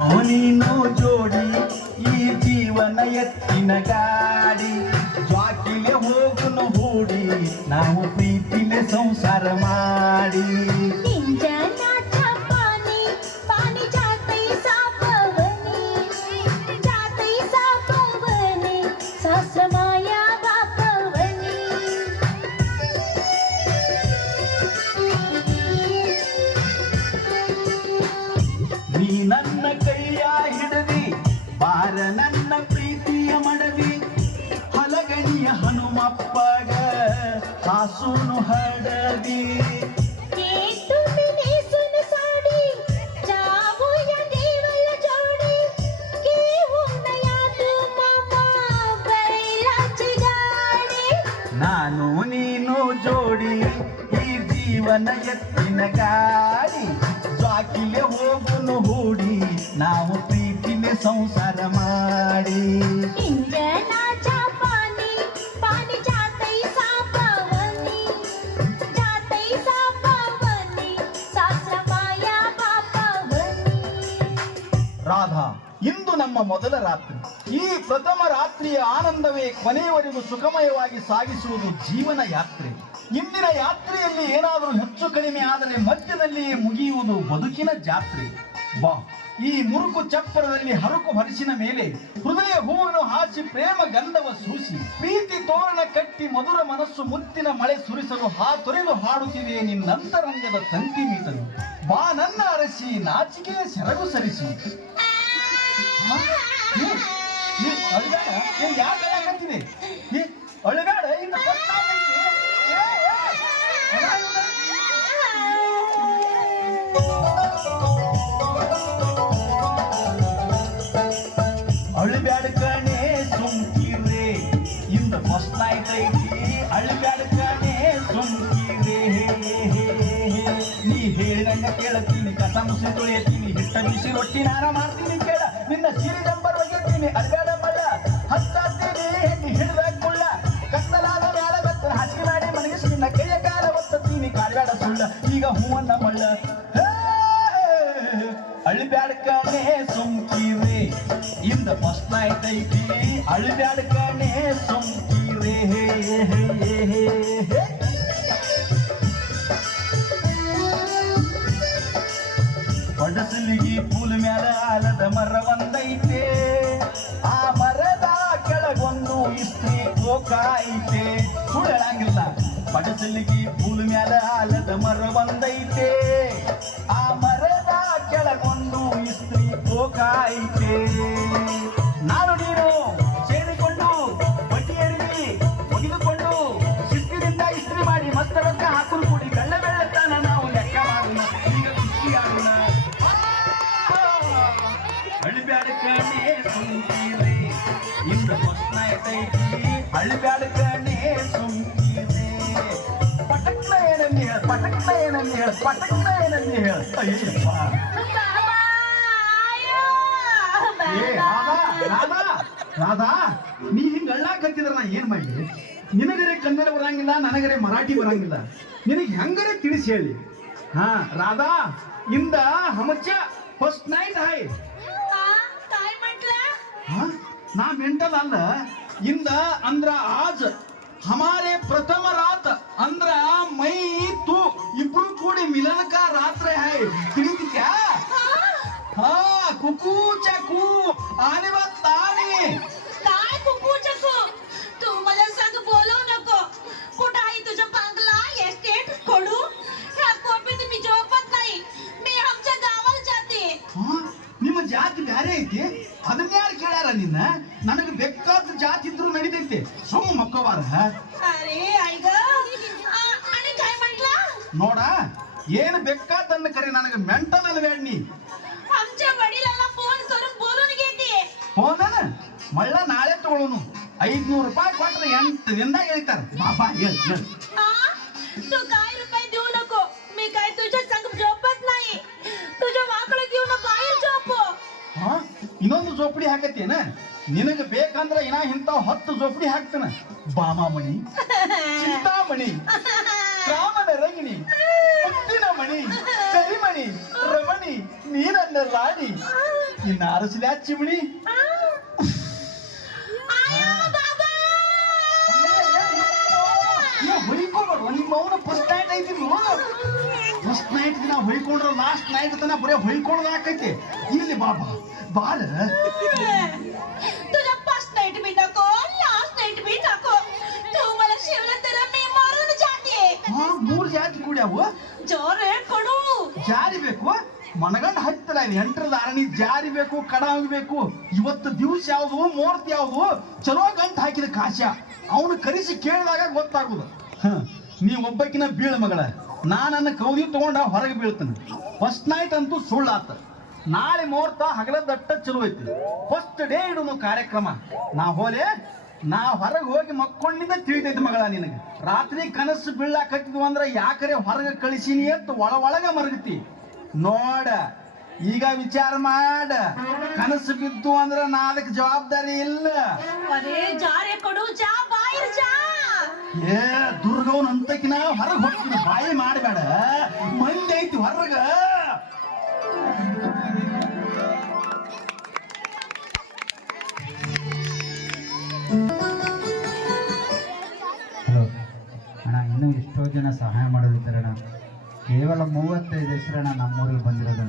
ನೀನು ಜೋಡಿ ಈ ಜೀವನ ಎತ್ತಿನ ಗಾಡಿ ಜ್ವಾಕಿಲೆ ಹೋಗುನು ಹೂಡಿ ನಾವು ಪ್ರೀತಿಲೆ ಸಂಸಾರ ಮಾಡಿ इंजनाचा पाणी पाणी जातैसा पवनी सासमाया बापवनी ನೀ ನನ್ನ ಕೈಯ ಹಿಡದಿ ಬಾರ ನನ್ನ ಪ್ರೀತಿಯ ಮಡವಿ ಹಲಗಣಿಯ ಹನುಮಪ್ಪಗ ಹಾಸುನು ಹಡದಿ ये तुम्ही सुन साडी जावो या देवल जोडी घेऊन या तू मामा बैलाची गाडी ನಾನು ನೀನು ಜೋಡಿ ಈ ಜೀವನ ಎತ್ತಿನ ಗಾಡಿ ಜ್ವಾಕಿಲೆ ಹೋಗುನು ಹೂಡಿ ನಾವು ಪ್ರೀತಿಲೆ ಸಂಸಾರ ಮಾಡಿ इंजनाचा पाणी पाणी जातैसा पवनी सासमाया बापवनी ರಾಧಾ ಇಂದು ನಮ್ಮ ಮೊದಲ ರಾತ್ರಿ ಈ ಪ್ರಥಮ ರಾತ್ರಿಯ ಆನಂದವೇ ಕೊನೆಯವರೆಗೂ ಸುಖಮಯವಾಗಿ ಸಾಗಿಸುವುದು ಜೀವನ ಯಾತ್ರೆ ಇಂದಿನ ಯಾತ್ರೆಯಲ್ಲಿ ಏನಾದರೂ ಹೆಚ್ಚು ಕಡಿಮೆ ಆದರೆ ಮಧ್ಯದಲ್ಲಿಯೇ ಮುಗಿಯುವುದು ಬದುಕಿನ ಜಾತ್ರೆ ಬಾ ಈ ಮುರುಕು ಚಪ್ಪರದಲ್ಲಿ ಹರಕು ಹರಿಸಿನ ಮೇಲೆ ಹೃದಯ ಹೂವನ್ನು ಹಾಸಿ ಪ್ರೇಮ ಗಂಧವ ಸೂಸಿ ಪ್ರೀತಿ ತೋರಣ ಕಟ್ಟಿ ಮಧುರ ಮನಸ್ಸು ಮುತ್ತಿನ ಮಳೆ ಸುರಿಸಲು ತೊರೆದು ಹಾಡುತ್ತಿದೆ ನಿನ್ನಂತರಂಗದ ತಂತಿ ಮೀಟಲು ಬಾ ನನ್ನ ಅರಸಿ ನಾಚಿಕೆಯ ಸೆರಗು ಸರಿಸಿ ಅಳಗಾಡ ಯಾಕೆ ಅಳಗಾಡ್ತಿದೆ ಅಳಗಾಡ ಇನ್ನ ಅಳಬ್ಯಾಡ ಕಣೆ ಸುಮ್ಕಿರೆ ಇಂದ ಫಸ್ಟ್ ನೈಟ್ ಐತಿ ಅಳಬ್ಯಾಡ ಕಣೆ ಸುಮ್ಕಿರೆ ನೀ ಹೇಳಿದಂಗ ಕೇಳತ್ತೀನಿ ಕಸ ಮುಸಿ ತೊಳೆಯತ್ತೀನಿ ಹಿಟ್ಟ ಬಿಸಿ ರೊಟ್ಟಿ ನಾರ ಮಾಡ್ತೀನಿ ಕೇಳ ನಿನ್ನ ಸೀರೆ ನಂಬರ್ ಒಗೆತ್ತೀನಿ ಅಳಬ್ಯಾಡ ಮಳ್ಳ ಹತ್ತಾಡ್ತೀನಿ ನೀ ಹಿಡಿದ ಕುಳ್ಳ ಕತ್ತಲಾದ ಮ್ಯಾಲ ಬತ್ತ ಹಾಸಿಗೆ ಮಾಡಿ ಮನಗಿಸಿ ನಿನ್ನ ಕೈಯ ಕಾಲ ಒತ್ತತೀನಿ ಕಾಡ್ಬೇಡ ಸುಳ್ಳ ಈಗ ಹೂವನ್ನ ಮಳ್ಳ ಅಳಬ್ಯಾಡ ಕಣೆ ಸುಮ್ಕಿರೆ ಇಂದ ಫಸ್ಟ್ ನೈಟ್ ಐತಿ ಅಳಬ್ಯಾಡ ಕಣೆ ಸುಮ್ಕಿರೆ ಪಡಸಲಿಗಿ ಪೂಲ್ ಮ್ಯಾಲ ಆಲದ ಮರ ಒಂದೈತೆ ಆ ಮರದ ಕೆಳಗೊಂದು ಇಸ್ತ್ರಿ ಕೋಕ ಐತೆ ಸುಳ್ಳಂಗಿಲ್ಲ ಪಡಸಲಿಗಿ ಪೂಲ್ ಮ್ಯಾಲ ಆಲದ ಮರ ಒಂದೈತೆ ಆ ಮರದ ಕೆಳಗೊಂದು ಇಸ್ತ್ರಿ ಕೋಕ ಐತೆ ನಾನು ನೀನು ಸೇರಿಕೊಂಡು ಬಡ್ಡಿ ಎರಿವಿ ಒಗೆದುಕೊಂಡು ಶಿಸ್ತಿನಿಂದ ಇಸ್ತ್ರಿ ಮಾಡಿ ಮಸ್ತ ರೊಕ್ಕ ಹಾಕಲು ಕೂಡಿ ಬೆಳ್ಳ ಬೆಳ್ಳತ್ತಾನ ನಾವು ಲೆಕ್ಕ ಮಾಡೋಣ ಈಗ ಕುಸ್ತಿ ಆಡೋಣ ಅಳಬ್ಯಾಡ ಕಣೆ ಸುಮ್ಕಿರೆ ಇಂದ ಫಸ್ಟ್ ನೈಟ್ ಐತಿ ಅಳಬ್ಯಾಡ ಕಣೆ ಸುಮ್ಕಿರೆ ಪಟಕ್ನ ಏನಂದು ಹೇಳ ಪಟಕ್ನ ಏನಂದು ಹೇಳ ಪಟಕ್ನ ಏನಂದು ಹೇಳ ಅಯ್ಯಪ್ಪ ರಾಧಾ ರಾಧಾ ನೀ ಹಿಂಗ ಅಳ್ಳಾಕತ್ತಿದ್ರ ನಾ ಏನ್ ಮಾಡಿ ನಿನಗರೆ ಕನ್ನಡ ಬರಂಗಿಲ್ಲ ನನಗರೆ ಮರಾಠಿ ಬರಂಗಿಲ್ಲ ನಿನಗೆ ಹೆಂಗರೆ ತಿಳಿಸಿ ಹೇಳಿ ಹಾ ರಾಧಾ ಇಂದ हमच्या फर्स्ट नाईट आहे काय म्हटलं हा ना मेंटल ಅಲ್ಲ ಇಂದ ಅಂದ್ರ आज हमारे प्रथम रात अंದ್ರ मई तू इब्रू ಕೂಡಿ मिलन का रात्र है ತಿಳಿದಿದ್ಯಾ हा कुकूच्या कू आणि बा ताणी काय कुकूचकू तू मला सांग बोलवू नको कुठं आहे तुझं बांगला एस्टेट खोडू ह्या कोपीत मी झोपत नाही मी आमच्या गावाला जाते ನಿಮ್ಮ ಜಾತಿ ಬ್ಯಾರೆ ಐತಿ ಅದನ್ನ ಯಾರು ಕೇಳ್ಯಾರ ನಿನ್ನ ನನಗೆ ಬೇಕಾದ ಜಾತಿ ಇದ್ರು ನಡೀತೈತೆ ಸುಮ್ಮ ಮಕ್ಕವಾರ अरे आई ग आणि काय म्हटलं ನೋಡ ಏನು ಬೇಕಾದನ್ನ ಕರೆ ನನಗೆ ಮೆಂಟಲ್ ಅಲ್ಬೇಡ ನೀ आमच्या वडिलांना फोन करून बोलून घेते ಫೋನ ಮಳ್ಳ ನಾಳೆ ತಗೊಳ್ಳೋನು 500 ರೂಪಾಯಿ ಕೊಟ್ರೆ 8 ದಿನದಾಗ ಹೇಳ್ತಾರ ಬಾಬಾ ಹೇಳ तू काय रुपये देऊ नको मी काय तुझ्या संग झोपत नाही तुझ्या वाकडं घेऊन बाहेर झोपो ಇನ್ನೊಂದು ಜೋಪಡಿ ಹಾಕತ್ತೇನ ನಿನಗೆ ಬೇಕಂದ್ರ ಇನ್ನ ಇಂಥವ್ 10 ಜೋಪಡಿ ಹಾಕ್ತಾನ ಬಾಮಾಮಣಿ ಚಿಂತಾಮಣಿ ರಾಮನ ರಂಗಿಣಿ ಮುತ್ತಿನ ಮಣಿ ಕರಿಮಣಿ ರಮಣಿ ನೀನನ್ನ ರಾಣಿ ಇನ್ನ ಅರಸಲ್ಯಾ ಚಿಮಣಿ ಹೊಯ್ಕೊಳ್ಬಾರ್ದು ನಿಮ್ಮ ಅವನ ಫಸ್ಟ್ ನೈಟ್ ಐತಿ ಫಸ್ಟ್ ನೈಟ್ ದಿನ ಹೊಯ್ಕೊಂಡ್ರೆ ಲಾಸ್ಟ್ ನೈಟ್ ತನ ಬರೀ ಹೊಯ್ಕೊಳ್ಳೋದು ಆಕೈತಿ ಇಲ್ಲಿ ಬಾಬಾ ಬಾಳ तुझा फर्स्ट नाइट भी नको लास्ट नाइट भी नको तू मला शिवला तेरा मी मरून जाते ಹಾ ಮೂರ್ ಜಾತಿ ಕೂಡ್ಯಾವು जोरे ಕೊಡು ಜಾರಿ ಬೇಕು ಮನಗಂಡ ಹತ್ತಲ್ಲ ಇದು ಎಂಟ್ರದ ಆರಣಿ ಜಾರಿ ಬೇಕು ಕಡ ಹೋಗ್ಬೇಕು ಇವತ್ತು ದಿವಸ ಯಾವುದು ಮುಹೂರ್ತ ಯಾವುದು ಚಲೋ ಗಂಟು ಹಾಕಿದ ಕಾಶ ಅವನು ಕರೆಸಿ ಕೇಳಿದಾಗ ಗೊತ್ತಾಗುದು ನೀ ಒಬ್ಬಕಿನ ಬೀಳ ಮಗಳ ನನ್ನ ಕೌದಿ ತಗೊಂಡ ಹೊರಗೆ ಬೀಳ್ತಾನೆ ಫಸ್ಟ್ ನೈಟ್ ಅಂತೂ ಸುಳ್ಳಾತ ನಾಳೆ ಮುಹೂರ್ತ ಹಗಲ ದಟ್ಟ ಚಲೋ ಐತಿ ಫಸ್ಟ್ ಡೇ ಇಡುನು ಕಾರ್ಯಕ್ರಮ ನಾ ಹೋಲೆ ನಾ ಹೊರಗೆ ಹೋಗಿ ಮಕ್ಕೊಂಡಿಂದ ತಿಳಿತೈತಿ ಮಗಳ ನಿನಗೆ ರಾತ್ರಿ ಕನಸು ಬೀಳಾಕತ್ತಿದ್ವು ಅಂದ್ರೆ ಯಾಕರೆ ಹೊರಗೆ ಕಳಿಸಿನಿ ಅಂತ ಒಳಗ ಮರಗತಿ ನೋಡ ಈಗ ವಿಚಾರ ಮಾಡ ಕನಸು ಬಿದ್ದು ಅಂದ್ರೆ ನಾ ಅದಕ್ಕೆ ಜವಾಬ್ದಾರಿ ಇಲ್ಲ अरे जा रे ಕೊಡು जा ಬಾಯಿರ್ जा ಏ ದುರ್ಗವನ್ ಅಂತಕಿನ ಹೊರಗೆ ಹೋಗ್ತೀನಿ ಬಾಯಿ ಮಾಡಬೇಡ ಮಂದಿ ಐತಿ ಹೊರಗ ಹಲೋ ಅಣ್ಣ ಇನ್ನೂ ಎಷ್ಟೋ ಜನ ಸಹಾಯ ಮಾಡೋದಿದ್ದಾರೆ ಅಣ್ಣ ಕೇವಲ 35 ಹೆಸರಣ್ಣ ನಮ್ಮೂರಿಗೆ ಬಂದಿರೋದು.